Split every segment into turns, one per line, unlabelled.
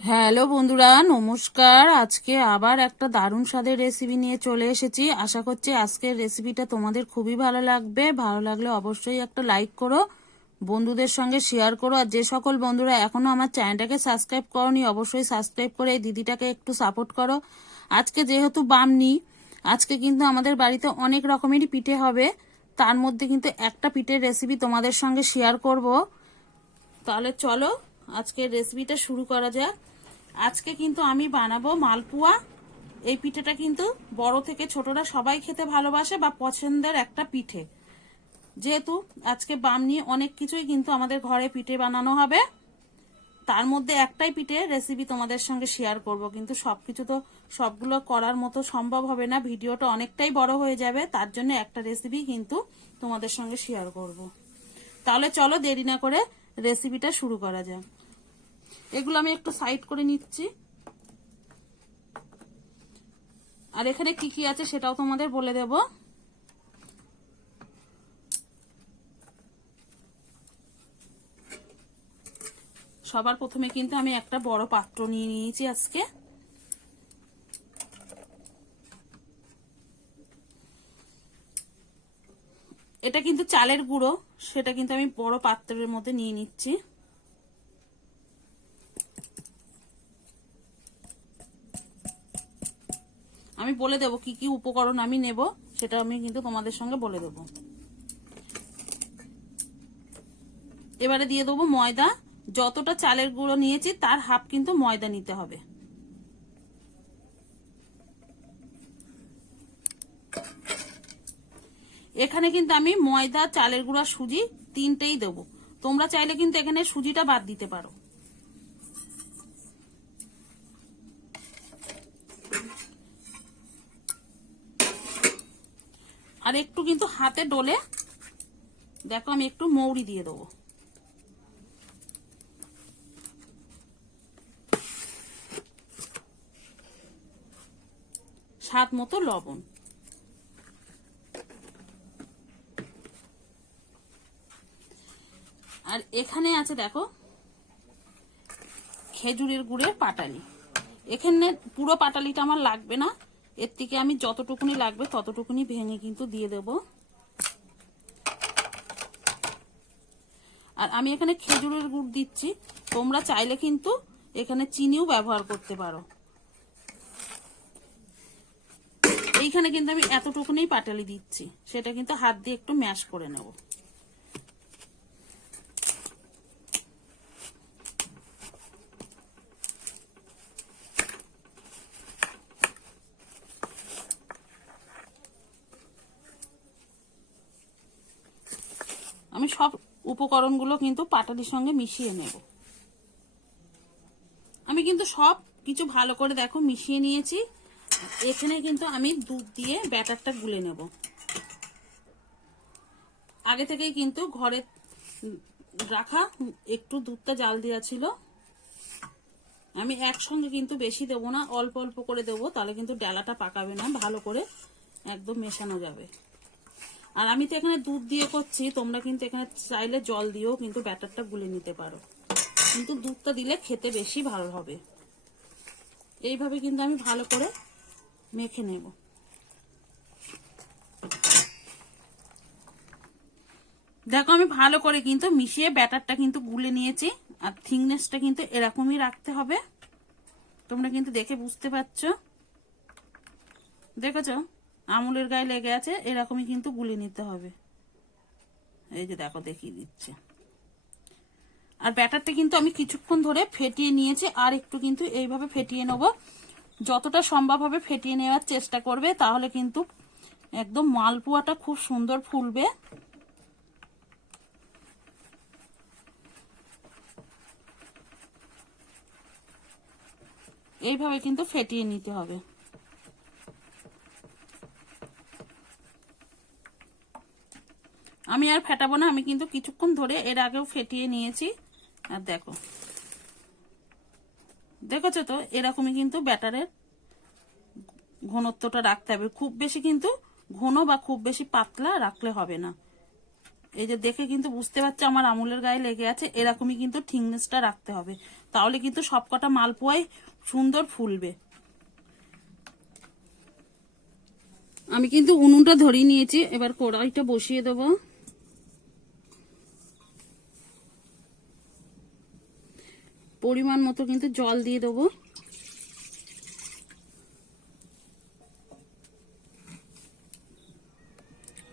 Hello বন্ধুরা, নমস্কার। আজকে আবার একটা দারুণ স্বাদের রেসিপি নিয়ে চলে এসেছি। আশা করছি আজকের রেসিপিটা তোমাদের খুবই ভালো লাগবে। ভালো লাগলে অবশ্যই একটা লাইক করো, বন্ধুদের সঙ্গে শেয়ার করো। আর যে সকল বন্ধুরা এখনও আমার চ্যানেলটাকে সাবস্ক্রাইব করনি, অবশ্যই সাবস্ক্রাইব করে এই দিদিটাকে একটু সাপোর্ট করো। আজকে যেহেতু বামনি, আজকে কিন্তু আমাদের বাড়িতে অনেক রকমেরই পিঠে হবে। তার মধ্যে কিন্তু একটা পিঠের রেসিপি তোমাদের সঙ্গে শেয়ার করব। তাহলে চলো আজকের রেসিপিটা শুরু করা যাক। আজকে কিন্তু আমি বানাবো মালপুয়া। এই পিঠেটা কিন্তু বড় থেকে ছোটরা সবাই খেতে ভালোবাসে বা পছন্দের একটা পিঠে। যেহেতু আজকে বাম নিয়ে অনেক কিছুই কিন্তু আমাদের ঘরে পিঠে বানানো হবে। তার মধ্যে একটাই পিঠে রেসিপি তোমাদের সঙ্গে শেয়ার করব। কিন্তু সবকিছু তো সবগুলো করার মতো সম্ভব হবে না। ভিডিওটা অনেকটাই বড় হয়ে যাবে। তার জন্য একটা রেসিপি কিন্তু তোমাদের সঙ্গে শেয়ার করব। তাহলে চলো দেরি না করে রেসিপিটা শুরু করা যাক। এগুলো আমি একটু সাইড করে নিচ্ছি। আর এখানে কি কি আছে সেটাও তোমাদের বলে দেব। সবার প্রথমে কিন্তু আমি একটা বড় পাত্র নিয়ে নিয়েছি আজকে। এটা কিন্তু চালের গুঁড়ো, সেটা কিন্তু আমি বড় পাত্রের মধ্যে নিয়ে নিচ্ছি। আমি বলে দেব কি কি উপকরণ আমি নেব, সেটা আমি কিন্তু তোমাদের সঙ্গে বলে দেব। এবারে দিয়ে দেবো ময়দা। যতটা চালের গুঁড়ো নিয়েছি, তার হাফ কিন্তু ময়দা নিতে হবে। এখানে কিন্তু আমি ময়দা, চালের গুঁড়া, সুজি তিনটেই দেবো। তোমরা চাইলে কিন্তু এখানে সুজিটা বাদ দিতে পারো। আর একটু কিন্তু হাতে ডলে, দেখো আমি একটু মৌরি দিয়ে দেবো। স্বাদ মতো লবণ। আর এখানে আছে দেখো, খেজুরের গুড়ের পাটালি। এখানে পুরো পাটালিটা আমার লাগবে না এর থেকে আমি যতটুকুনি লাগবে ততটুকুনি ভেঙে কিন্তু দিয়ে দেব। আর আমি এখানে খেজুরের গুড় দিচ্ছি। তোমরা চাইলে কিন্তু এখানে চিনিও ব্যবহার করতে পারো। এইখানে কিন্তু আমি এতটুকুনি পাটালি দিচ্ছি। সেটা কিন্তু হাত দিয়ে একটু ম্যাশ করে নেব আমি সব উপকরণগুলো কিন্তু পাটালির সঙ্গে মিশিয়ে নেব। আমি কিন্তু সব কিছু ভালো করে দেখো মিশিয়ে নিয়েছি। এখানে কিন্তু আমি দুধ দিয়ে ব্যাটারটা গুলে নেব। আগে থেকেই কিন্তু ঘরে রাখা একটু দুধটা জাল দেওয়া ছিল। আমি একসঙ্গে কিন্তু বেশি দেবো না, অল্প অল্প করে দেবো, তাহলে কিন্তু ডালাটা পাকাবে না, ভালো করে একদম মেশানো যাবে। আর আমি তো এখানে দুধ দিয়ে করছি, তোমরা কিন্তু এখানে চাইলে জল দিয়েও কিন্তু ব্যাটারটা গুলে নিতে পারো। কিন্তু দুধটা দিলে খেতে বেশি ভালো হবে। এইভাবে কিন্তু আমি ভালো করে মেখে নেব। দেখো, আমি ভালো করে কিন্তু মিশিয়ে ব্যাটারটা কিন্তু গুলে নিয়েছি, আর থিকনেসটা কিন্তু এরকমই রাখতে হবে। তোমরা কিন্তু দেখে বুঝতে পারছ। দেখেছ? আমুলের গায়ে লেগে আছে, এরকমই কিন্তু গুলি নিতে হবে। এই যে দেখো, দেখিয়ে দিচ্ছে। আর ব্যাটারটা কিন্তু আমি কিছুক্ষণ ধরে ফেটিয়ে নিয়েছি, আর একটু কিন্তু এইভাবে ফেটিয়ে নেব। যতটা সম্ভব হবে ফেটিয়ে নেওয়ার চেষ্টা করবে, তাহলে কিন্তু একদম মালপোয়াটা খুব সুন্দর ফুলবে। এইভাবে কিন্তু ফেটিয়ে নিতে হবে। আমি আর ফেটাবো না, আমি কিন্তু কিছুক্ষণ ধরে এর আগেও ফেটিয়ে নিয়েছি। আর দেখো। দেখেছ তো? এরকমই কিন্তু ব্যাটারের ঘনত্বটা রাখতে হবে। খুব বেশি কিন্তু ঘন বা খুব বেশি পাতলা রাখলে হবে না। এই যে দেখে কিন্তু বুঝতে পারছ আমার আমুলের গায়ে লেগে আছে, এরকমই কিন্তু থিকনেসটা রাখতে হবে। তাহলে কিন্তু সবকটা মালপোয়াই সুন্দর ফুলবে। আমি কিন্তু উনুনটা ধরিয়ে নিয়েছি, এবার কড়াইটা বসিয়ে দেবো। পরিমাণ মতো কিন্তু জল দিয়ে দেবো।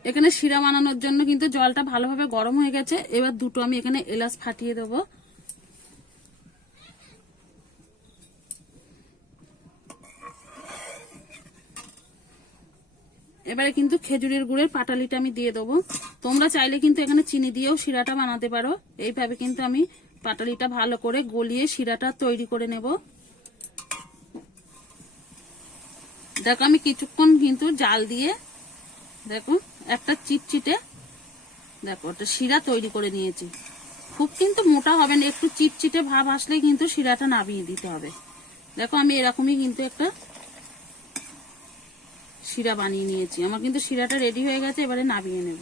এখানে শিরা বানানোর জন্য কিন্তু জলটা ভালোভাবে গরম হয়ে গেছে। এবার দুটো আমি এখানে এলাচ ফাটিয়ে দেবো। এবারে কিন্তু খেজুরের গুড়ের পাটালিটা আমি দিয়ে দেবো। তোমরা চাইলে কিন্তু এখানে চিনি দিয়েও শিরাটা বানাতে পারো। এইভাবে কিন্তু আমি পাটালিটা ভালো করে গলিয়ে শিরাটা তৈরি করে নেব। দেখো আমি কিছুক্ষণ কিন্তু জাল দিয়ে, দেখো, একটা চিটচিটে, দেখো, একটা শিরা তৈরি করে নিয়েছি। খুব কিন্তু মোটা হবে না, একটু চিটচিটে ভাব আসলেই কিন্তু শিরাটা নামিয়ে দিতে হবে। দেখো, আমি এরকমই কিন্তু একটা শিরা বানিয়ে নিয়েছি। আমার কিন্তু শিরাটা রেডি হয়ে গেছে, এবারে নামিয়ে নেব।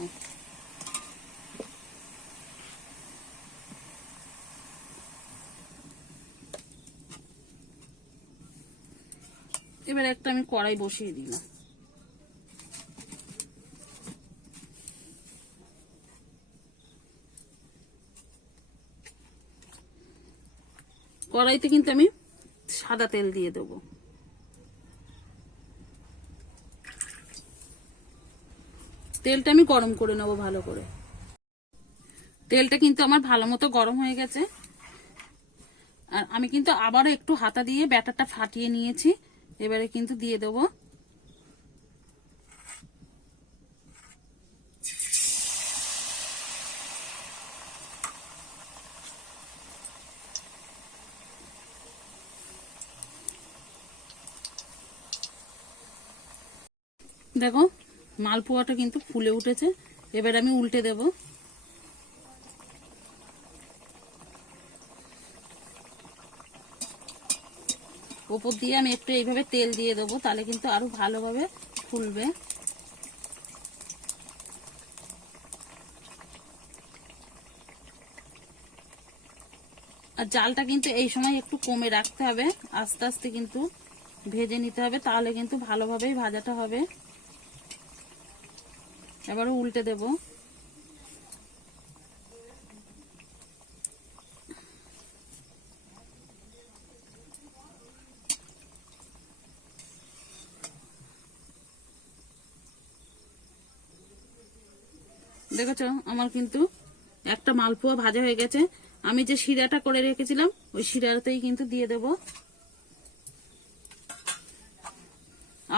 এবার একটা আমি কড়াই বসিয়ে দিলাম। কড়াইতে কিন্তু আমি সাদা তেল দিয়ে দেবো। তেলটা আমি গরম করে নেব ভালো করে। তেলটা কিন্তু আমার ভালো মতো গরম হয়ে গেছে। আর আমি কিন্তু আবারও একটু হাতা দিয়ে ব্যাটারটা ফাটিয়ে নিয়েছি। এবারে কিন্তু দিয়ে দেবো। দেখো মালপোয়াটা কিন্তু ফুলে উঠেছে। এবার আমি উল্টে দেব। ওপর দিয়ে আমি একটু এইভাবে তেল দিয়ে দেবো, তাহলে কিন্তু আরও ভালোভাবে ফুলবে। আর জালটা কিন্তু এই সময় একটু কমে রাখতে হবে, আস্তে আস্তে কিন্তু ভেজে নিতে হবে, তাহলে কিন্তু ভালোভাবেই ভাজাটা হবে। এবারও উল্টে দেব। দেখেছ? আমার কিন্তু একটা মালপোয়া ভাজা হয়ে গেছে। আমি যে শিরাটা করে রেখেছিলাম, ওই শিরাতেই কিন্তু দিয়ে দেব।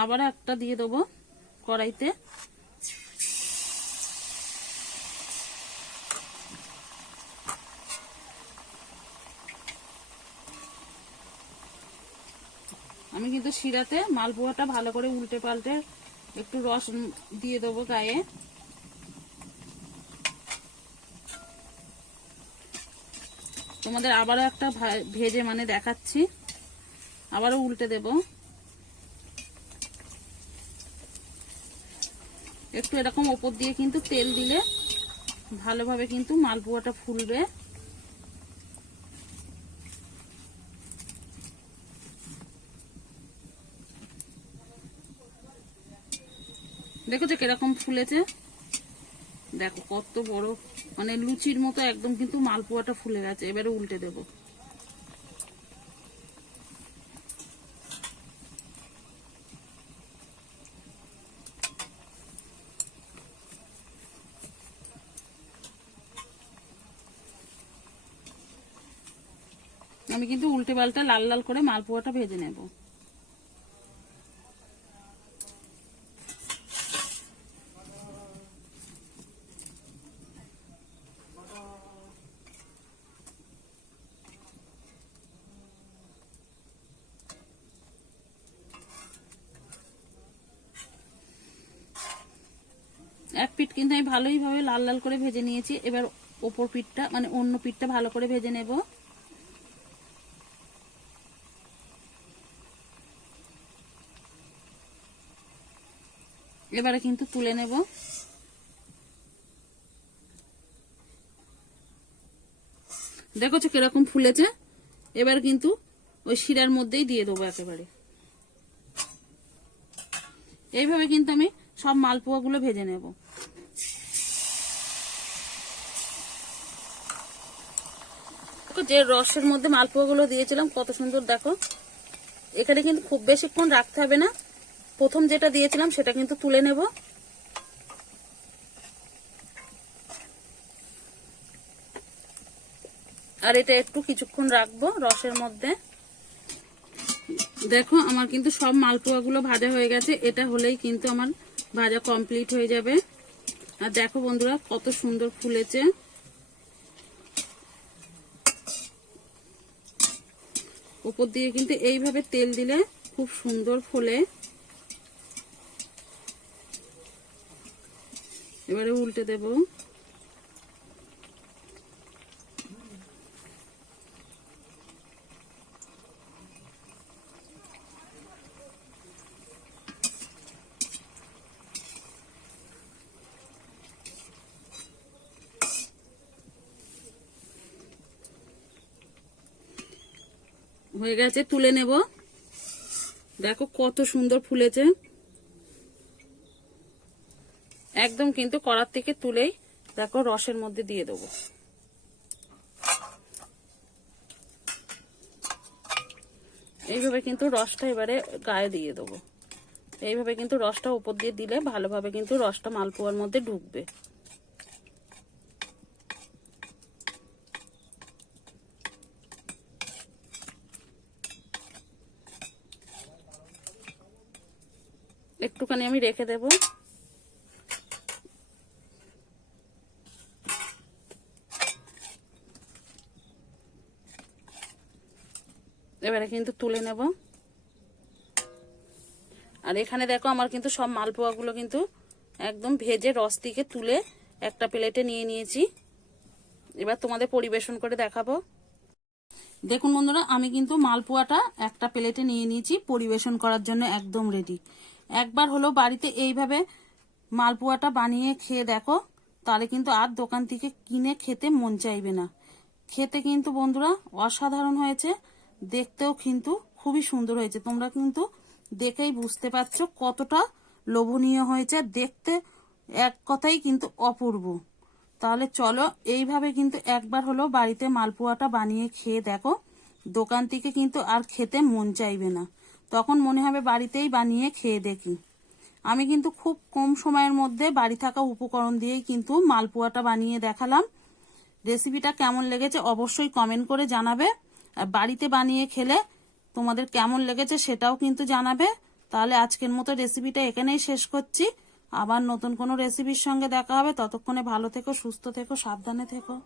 আবার একটা দিয়ে দেবো কড়াইতে। আমি কিন্তু শিরাতে মালপোয়াটা ভালো করে উল্টে পাল্টে একটু রস দিয়ে দেবো গায়ে। তোমাদের আবারও একটা ভেজে মানে দেখাচ্ছি। আবারও উল্টে দেব। একটু এরকম ওপর দিয়ে কিন্তু তেল দিলে ভালোভাবে কিন্তু মালপোয়াটা ফুলবে। দেখেছ কীরকম ফুলেছে। দেখো, কত বড় মানে লুচির মতো একদম কিন্তু মালপোয়াটা ফুলে গেছে, এবারে উল্টে দেব। আমি কিন্তু উল্টে পাল্টা লাল লাল করে মালপোয়াটা ভেজে নেব। এক পিঠ কিন্তু আমি ভালোইভাবে লাল লাল করে ভেজে নিয়েছি। এবার ওপর পিঠটা মানে অন্য পিঠটা ভালো করে ভেজে নেব। এবারে কিন্তু তুলে নেব। দেখো কীরকম ফুলেছে? এবার কিন্তু ওই শিরার মধ্যেই দিয়ে দেবো একেবারে। এইভাবে কিন্তু আমি সব মালপোয়াগুলো ভেজে নেব। যে রসের মধ্যে মালপোয়াগুলো দিয়েছিলাম, কত সুন্দর দেখো। এখানে কিন্তু খুব বেশিক্ষণ রাখতে হবে না। প্রথম যেটা দিয়েছিলাম, সেটা কিন্তু তুলে নেব। আর এটা একটু কিছুক্ষণ রাখব রসের মধ্যে। দেখো, আমার কিন্তু সব মালপোয়াগুলো ভাজা হয়ে গেছে। এটা হলেই কিন্তু আমার ভাজা কমপ্লিট হয়ে যাবে। আর দেখো বন্ধুরা, কত সুন্দর ফুলেছে। উপর দিয়ে কিন্তু এইভাবে তেল দিলে খুব সুন্দর ফোলে। এবারে উল্টে দেব। হয়ে গেছে, তুলে নেব। দেখো কত সুন্দর ফুলেছে। একদম কিন্তু কড়ার থেকে তুলেই দেখো রসের মধ্যে দিয়ে দেবো। এইভাবে কিন্তু রসটা এবারে গায়ে দিয়ে দেবো। এইভাবে কিন্তু রসটা উপর দিয়ে দিলে ভালোভাবে কিন্তু রসটা মালপোয়ার মধ্যে ঢুকবে। একটুখানি আমি রেখে দেব। এবারে কিন্তু তুলে নেব। আর এখানে দেখো আমার কিন্তু সব মালপোয়াগুলো কিন্তু একদম ভেজে রস থেকে তুলে একটা প্লেটে নিয়ে নিয়েছি। এবার তোমাদের পরিবেশন করে দেখাবো। দেখুন বন্ধুরা, আমি কিন্তু মালপোয়াটা একটা প্লেটে নিয়ে নিয়েছি পরিবেশন করার জন্য একদম রেডি একবার হলো বাড়িতে এইভাবে মালপোয়াটা বানিয়ে খেয়ে দেখো, তাহলে কিন্তু আর দোকান থেকে কিনে খেতে মন চাইবে না। খেতে কিন্তু বন্ধুরা অসাধারণ হয়েছে, দেখতেও কিন্তু খুবই সুন্দর হয়েছে। তোমরা কিন্তু দেখেই বুঝতে পারছ কতটা লোভনীয় হয়েছে, দেখতে এক কথাই কিন্তু অপূর্ব। তাহলে চলো, এইভাবে কিন্তু একবার হলো বাড়িতে মালপোয়াটা বানিয়ে খেয়ে দেখো, দোকান থেকে কিন্তু আর খেতে মন চাইবে না। তখন মনে হবে বাড়িতেই বানিয়ে খেয়ে দেখি। আমি কিন্তু খুব কম সময়ের মধ্যে বাড়ি থাকা উপকরণ দিয়েই কিন্তু মালপোয়াটা বানিয়ে দেখালাম। রেসিপিটা কেমন লেগেছে অবশ্যই কমেন্ট করে জানাবে। আর বাড়িতে বানিয়ে খেলে তোমাদের কেমন লেগেছে সেটাও কিন্তু জানাবে। তাহলে আজকের মতো রেসিপিটা এখানেই শেষ করছি। আবার নতুন কোনো রেসিপির সঙ্গে দেখা হবে। ততক্ষণে ভালো থেকো, সুস্থ থেকো, সাবধানে থেকো।